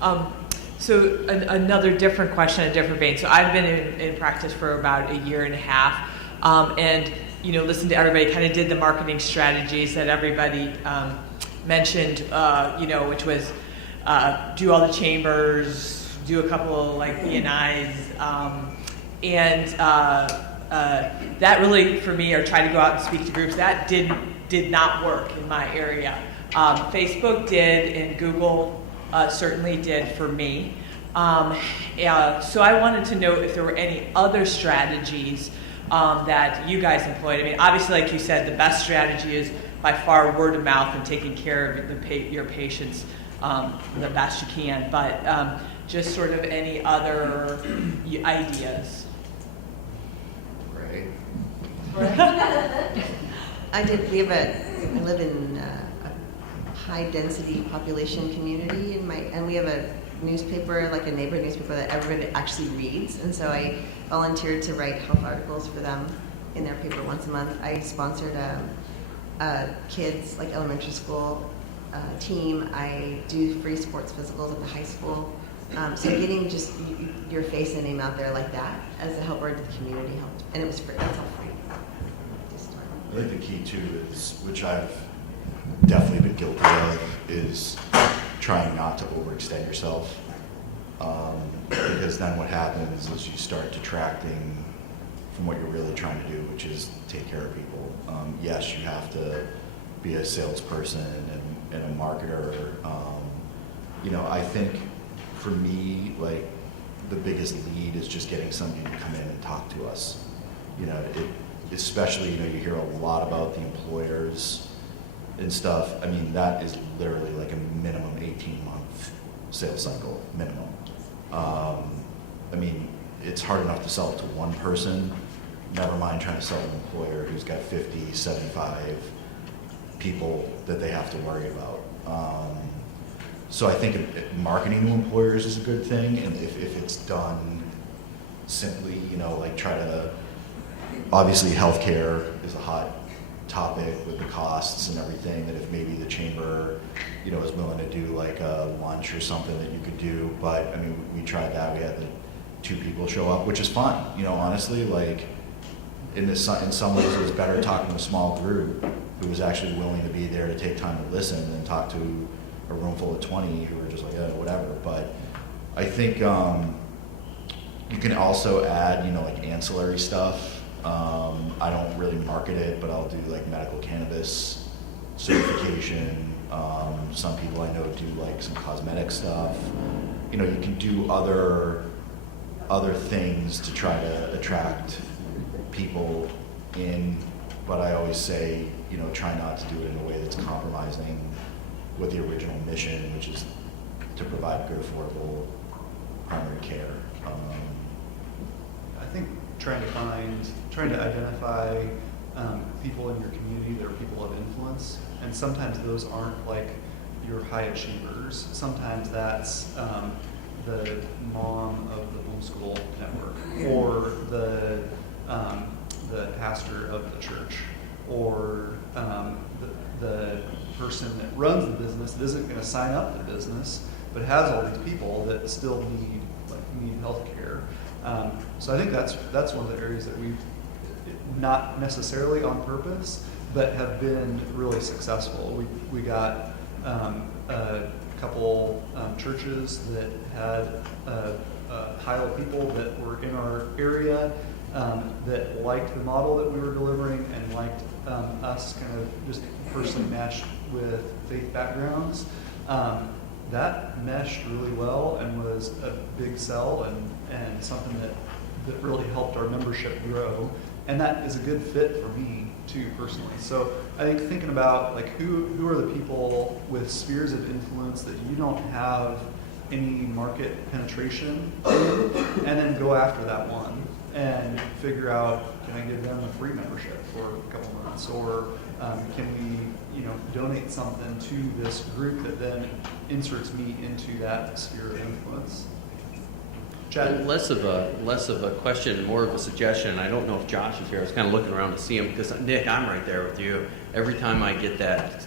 table. So another different question, a different vein. So I've been in practice for about a year and a half, and listened to everybody. Kind of did the marketing strategies that everybody mentioned. Which was do all the chambers, do a couple of like BNIs, and that really for me, or try to go out and speak to groups. That did not work in my area. Facebook did, and Google certainly did for me. So I wanted to know if there were any other strategies that you guys employed. I mean, obviously, like you said, the best strategy is by far word of mouth and taking care of your patients the best you can. But just sort of any other ideas. Right. I live in a high density population community and we have a newspaper, like a neighborhood newspaper that everybody actually reads. And so I volunteered to write health articles for them in their paper once a month. I sponsored a kids, like elementary school team. I do free sports physicals at the high school. So getting just your face and name out there like that as a helper to the community helped. And it was free, that's all free. I think the key too is, which I've definitely been guilty of, is trying not to overextend yourself. Because then what happens is you start detracting from what you're really trying to do, which is take care of people. Yes, you have to be a salesperson and a marketer. I think for me, like the biggest lead is just getting somebody to come in and talk to us. Especially, you hear a lot about the employers and stuff. I mean, that is literally like a minimum 18-month sales cycle, minimum. I mean, it's hard enough to sell it to one person, never mind trying to sell to an employer who's got 50, 75 people that they have to worry about. So I think marketing to employers is a good thing, and if it's done simply, like try to, obviously healthcare is a hot topic with the costs and everything, that if maybe the chamber, is willing to do like a lunch or something that you could do. But I mean, we tried that. We had the 2 people show up, which is fun. Honestly, like in some ways it was better talking to a small group who was actually willing to be there to take time to listen than talk to a room full of 20 who were just like, whatever. But I think you can also add, like ancillary stuff. I don't really market it, but I'll do like medical cannabis certification. Some people I know do like some cosmetic stuff. You can do other other things to try to attract people in, but I always say, you know, try not to do it in a way that's compromising with the original mission, which is to provide good, affordable primary care. I think trying to identify people in your community that are people of influence, and sometimes those aren't like your high achievers. Sometimes that's the mom of the homeschool network, or the pastor of the church, or the person that runs the business that isn't going to sign up the business, but has all these people that still need health care. So I think that's one of the areas that we've, not necessarily on purpose, but have been really successful. We got a couple churches that had a pile of people that were in our area that liked the model that we were delivering and liked us kind of just personally matched with faith backgrounds. That meshed really well and was a big sell and something that really helped our membership grow. And that is a good fit for me too, personally. So I think thinking about like who are the people with spheres of influence that you don't have any market penetration in, and then go after that one and figure out, can I give them a free membership for a couple months, or can we, donate something to this group that then inserts me into that sphere of influence. Chad? Less of a question, more of a suggestion. I don't know if Josh is here. I was kind of looking around to see him because Nick, I'm right there with you. Every time I get that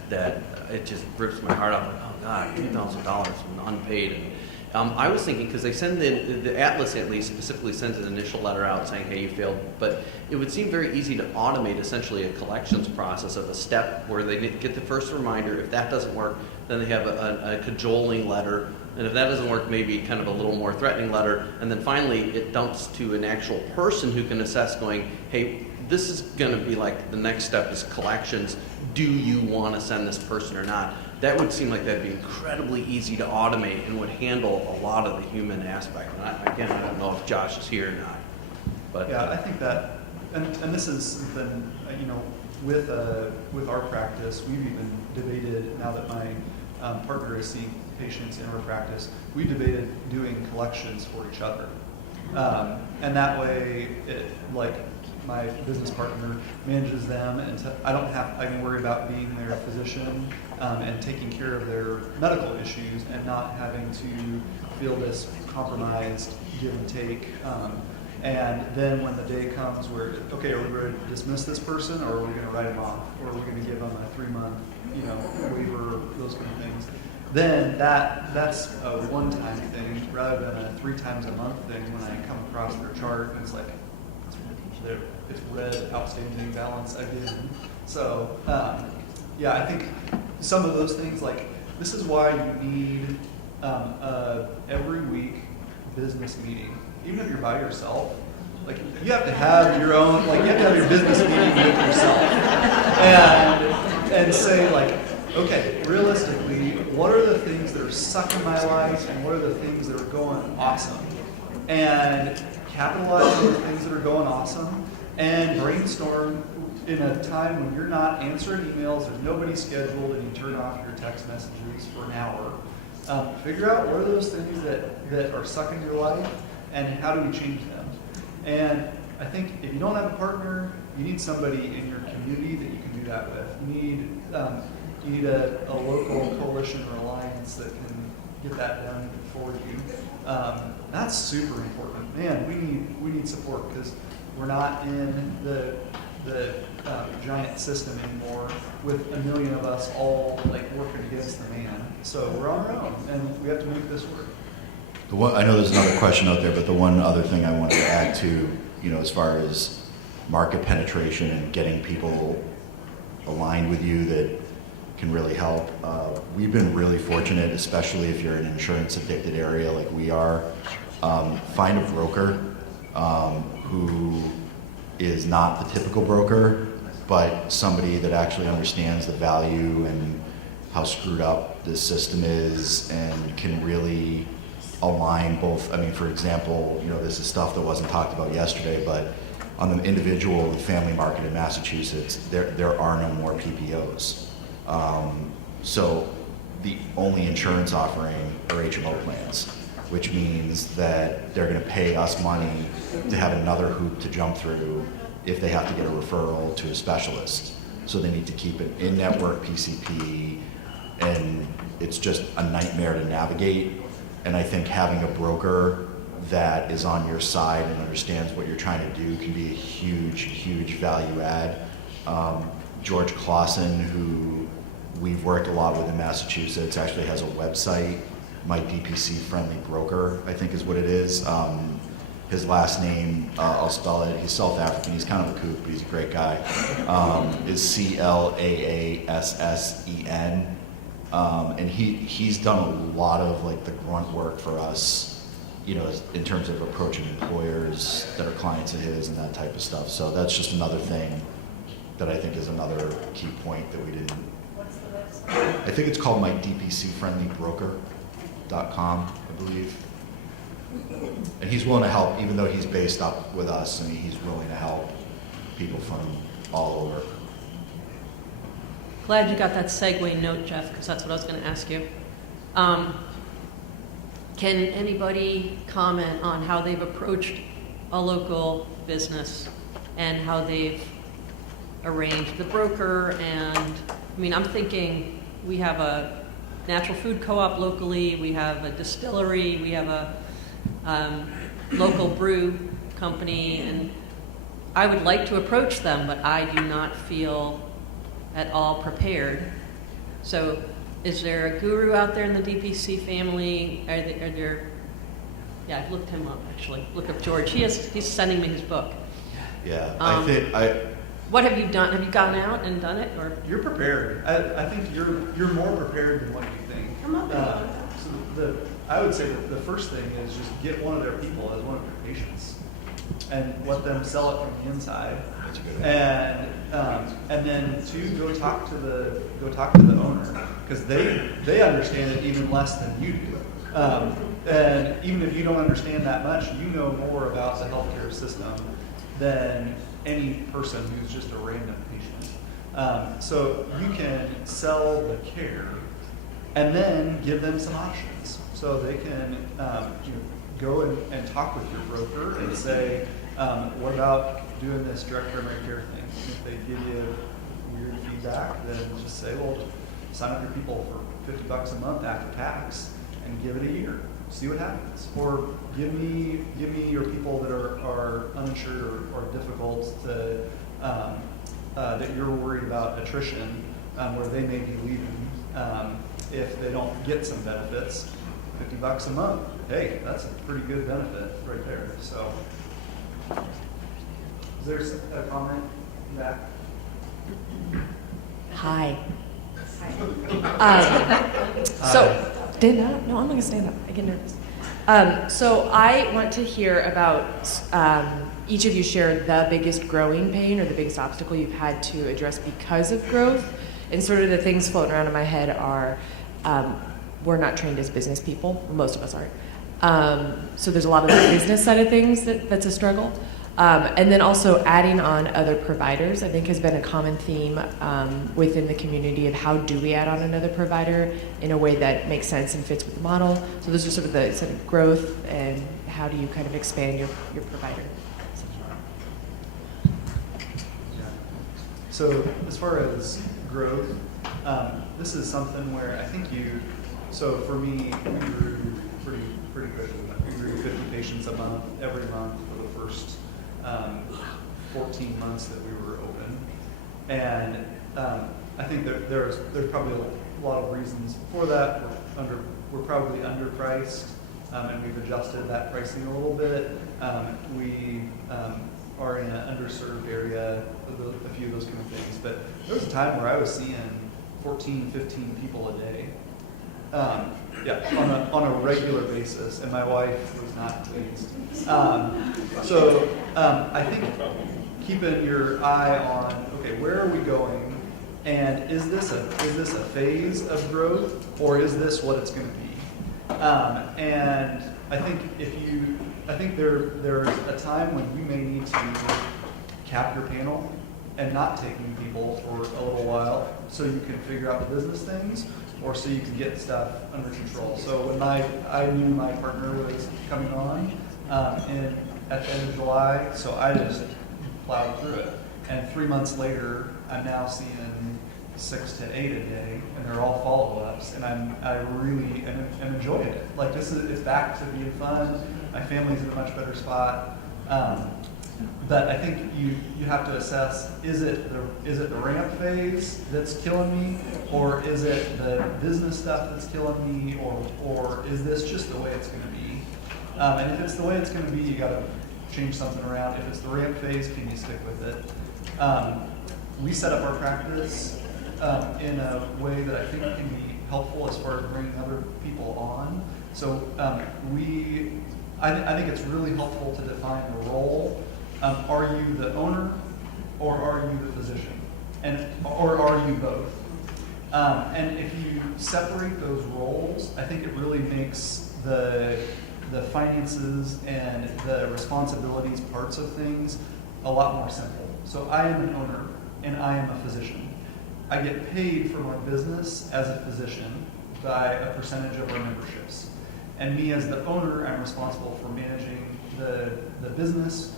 it just rips my heart out. Like, oh God, $2,000 unpaid. And I was thinking, because they send the Atlas at least specifically sends an initial letter out saying, hey, you failed. But it would seem very easy to automate essentially a collections process of a step where they get the first reminder. If that doesn't work, then they have a cajoling letter. And if that doesn't work, maybe kind of a little more threatening letter. And then finally, it dumps to an actual person who can assess going, hey, this is going to be like the next step is collections. Do you want to send this person or not? That would seem like that'd be incredibly easy to automate and would handle a lot of the human aspect. And I don't know if Josh is here or not. But yeah, I think that, and this is something, with our practice, we've even debated, now that my partner is seeing patients in our practice, we debated doing collections for each other. And that way, my business partner manages them, and I can worry about being their physician and taking care of their medical issues and not having to feel this compromised give and take. And then when the day comes where, okay, are we ready to dismiss this person, or are we going to write him off, or are we going to give them a 3-month, waiver, those kind of things? Then that's a one-time thing rather than a 3 times a month thing. When I come across their chart, and it's like it's red outstanding balance again. So I think some of those things, like, this is why you need every week business meeting. Even if you're by yourself, like, you have to have your own, you have to have your business meeting with yourself and say, like, okay, realistically, what are the things that are sucking my life, and what are the things that are going awesome? And capitalize on the things that are going awesome, and brainstorm in a time when you're not answering emails, there's nobody scheduled, and you turn off your text messages for an hour. Figure out what are those things that are sucking your life, and how do we change them? And I think if you don't have a partner, you need somebody in your community that you can do that with. You need a local coalition or alliance that can get that done for you. That's super important. Man, we need support, because we're not in the giant system anymore with a million of us all working against the man. So we're on our own, and we have to make this work. I know there's another question out there, but the one other thing I wanted to add to, as far as market penetration and getting people aligned with you that can really help. We've been really fortunate, especially if you're in an insurance addicted area like we are. Find a broker who is not the typical broker, but somebody that actually understands the value and how screwed up this system is, and can really align both, I mean, for example, this is stuff that wasn't talked about yesterday, but on the individual family market in Massachusetts, there are no more PPOs. So the only insurance offering are HMO plans, which means that they're going to pay us money to have another hoop to jump through if they have to get a referral to a specialist. So they need to keep an in-network PCP, and it's just a nightmare to navigate. And I think having a broker that is on your side and understands what you're trying to do can be a huge, huge value add. George Clausen, who we've worked a lot with in Massachusetts, actually has a website, My DPC Friendly Broker, I think is what it is. His last name, I'll spell it, he's South African, he's kind of a kook, but he's a great guy, is CLAASSEN. And he's done a lot of like the grunt work for us, in terms of approaching employers that are clients of his and that type of stuff. So that's just another thing that I think is another key point that we didn't. What's the website? I think it's called mydpcfriendlybroker.com, I believe. And he's willing to help, even though he's based up with us. I mean, he's willing to help people from all over. Glad you got that segue note, Jeff, because that's what I was going to ask you. Can anybody comment on how they've approached a local business and how they've arranged the broker? And I mean, I'm thinking we have a natural food co-op locally, we have a distillery, we have a local brew company, and I would like to approach them, but I do not feel at all prepared. So is there a guru out there in the DPC family? Are there yeah, I've looked him up actually. Look up George. He's sending me his book. Yeah, What have you done? Have you gone out and done it, or? You're prepared. I think you're more prepared than what you think. Come on. I would say that the first thing is just get one of their people as one of your patients, and let them sell it from the inside. That's a good idea. And then two, go talk to the owner, because they understand it even less than you do. And even if you don't understand that much, you know more about the healthcare system than any person who's just a random patient. So you can sell the care and then give them some options. So they can go and talk with your broker and say, what about doing this direct primary care thing? If they give you weird feedback, then just say, well, sign up your people for $50 a month after tax and give it a year. See what happens. Or give me your people that are uninsured or difficult to, that you're worried about attrition, where they may be leaving if they don't get some benefits. $50 a month. Hey, that's a pretty good benefit right there. So, is there a comment back? Hi. So, no, I'm not gonna stand up. I get nervous. So I want to hear about each of you share the biggest growing pain or the biggest obstacle you've had to address because of growth. And sort of the things floating around in my head are, we're not trained as business people. Most of us aren't. So there's a lot of the business side of things that's a struggle. And then also adding on other providers, I think, has been a common theme within the community of how do we add on another provider in a way that makes sense and fits with the model. So those are sort of the growth and how do you kind of expand your provider. So as far as growth, this is something where I think so for me, we grew pretty good. We grew 50 patients a month, every month for the first 14 months that we were open. And I think there's probably a lot of reasons for that. We're probably underpriced, and we've adjusted that pricing a little bit. We are in an underserved area, a few of those kind of things. But there was a time where I was seeing 14, 15 people a day. On a regular basis, and my wife was not pleased. I think keeping your eye on, okay, where are we going, and is this a phase of growth, or is this what it's going to be? And I think there's a time when you may need to cap your panel and not take new people for a little while so you can figure out the business things or so you can get stuff under control. So when I knew my partner was coming on at the end of July, so I just plowed through it. And 3 months later, I'm now seeing 6 to 8 a day, and they're all follow-ups, and I really am enjoying it. Like it's back to being fun. My family's in a much better spot. But I think you have to assess, is it the ramp phase that's killing me, or is it the business stuff that's killing me, or is this just the way it's going to be? And if it's the way it's going to be, you got to change something around. If it's the ramp phase, can you stick with it? We set up our practice in a way that I think can be helpful as far as bringing other people on. So I think it's really helpful to define the role. Are you the owner, or are you the physician, or are you both? And if you separate those roles, I think it really makes the finances and the responsibilities parts of things a lot more simple. So I am an owner, and I am a physician. I get paid for my business as a physician by a percentage of our memberships. And me as the owner, I'm responsible for managing the business,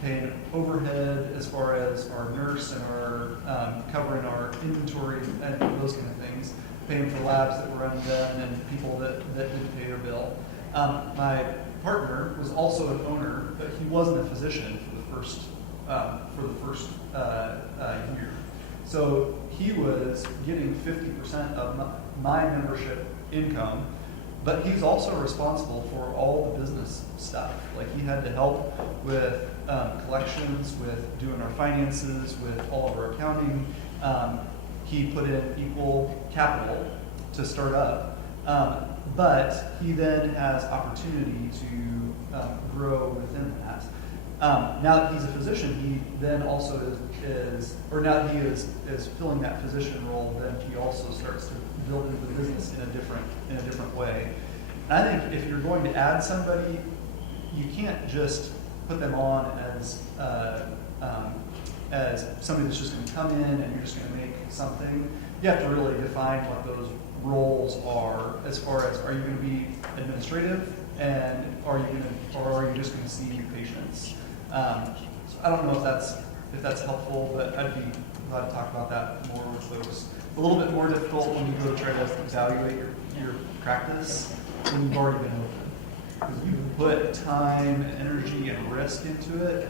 paying overhead as far as our nurse and our covering our inventory and those kind of things, paying for labs that were undone and people that didn't pay their bill. My partner was also an owner, but he wasn't a physician for the first year. So he was getting 50% of my membership income, but he's also responsible for all the business stuff. Like he had to help with collections, with doing our finances, with all of our accounting. He put in equal capital to start up, but he then has opportunity to grow within that. Now that he's a physician, he then also is filling that physician role. Then he also starts to build into the business in a different way. And I think if you're going to add somebody, you can't just put them on as somebody that's just going to come in and you're just going to make something. You have to really define what those roles are, as far as, are you going to be administrative, and are you just going to see patients? So I don't know if that's helpful, but I'd be glad to talk about that more with folks. A little bit more difficult when you go to try to evaluate your practice when you've already been open, because you put time, energy, and risk into it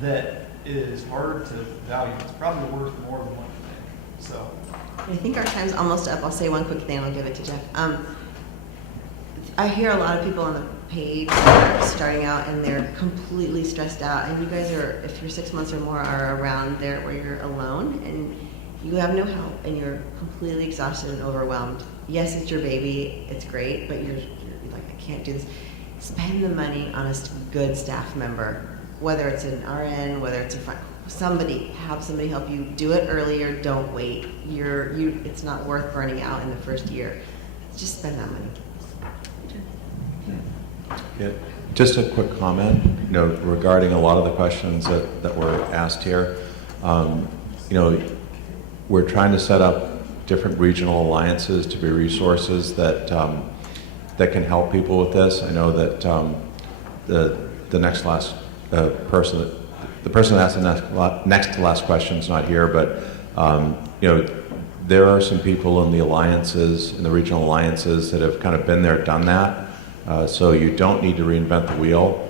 that is hard to value. It's probably worth more than one thing. So I think our time's almost up. I'll say one quick thing, and I'll give it to Jeff. I hear a lot of people on the page that are starting out and they're completely stressed out, and you guys are, if you're 6 months or more, are around there where you're alone and you have no help and you're completely exhausted and overwhelmed. Yes, it's your baby, it's great, but you're like, I can't do this. Spend the money on a good staff member, whether it's an RN, whether it's have somebody help you. Do it earlier, don't wait. It's not worth burning out in the first year. Just spend that money. Yeah, just a quick comment, regarding a lot of the questions that were asked here. We're trying to set up different regional alliances to be resources that can help people with this. I know that the person that asked the next to last question is not here, but there are some people in the alliances, in the regional alliances, that have kind of been there, done that. So you don't need to reinvent the wheel.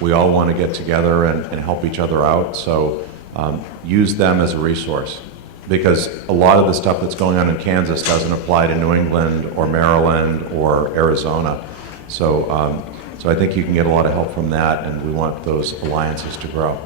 We all want to get together and help each other out. So use them as a resource, because a lot of the stuff that's going on in Kansas doesn't apply to New England or Maryland or Arizona. So I think you can get a lot of help from that, and we want those alliances to grow.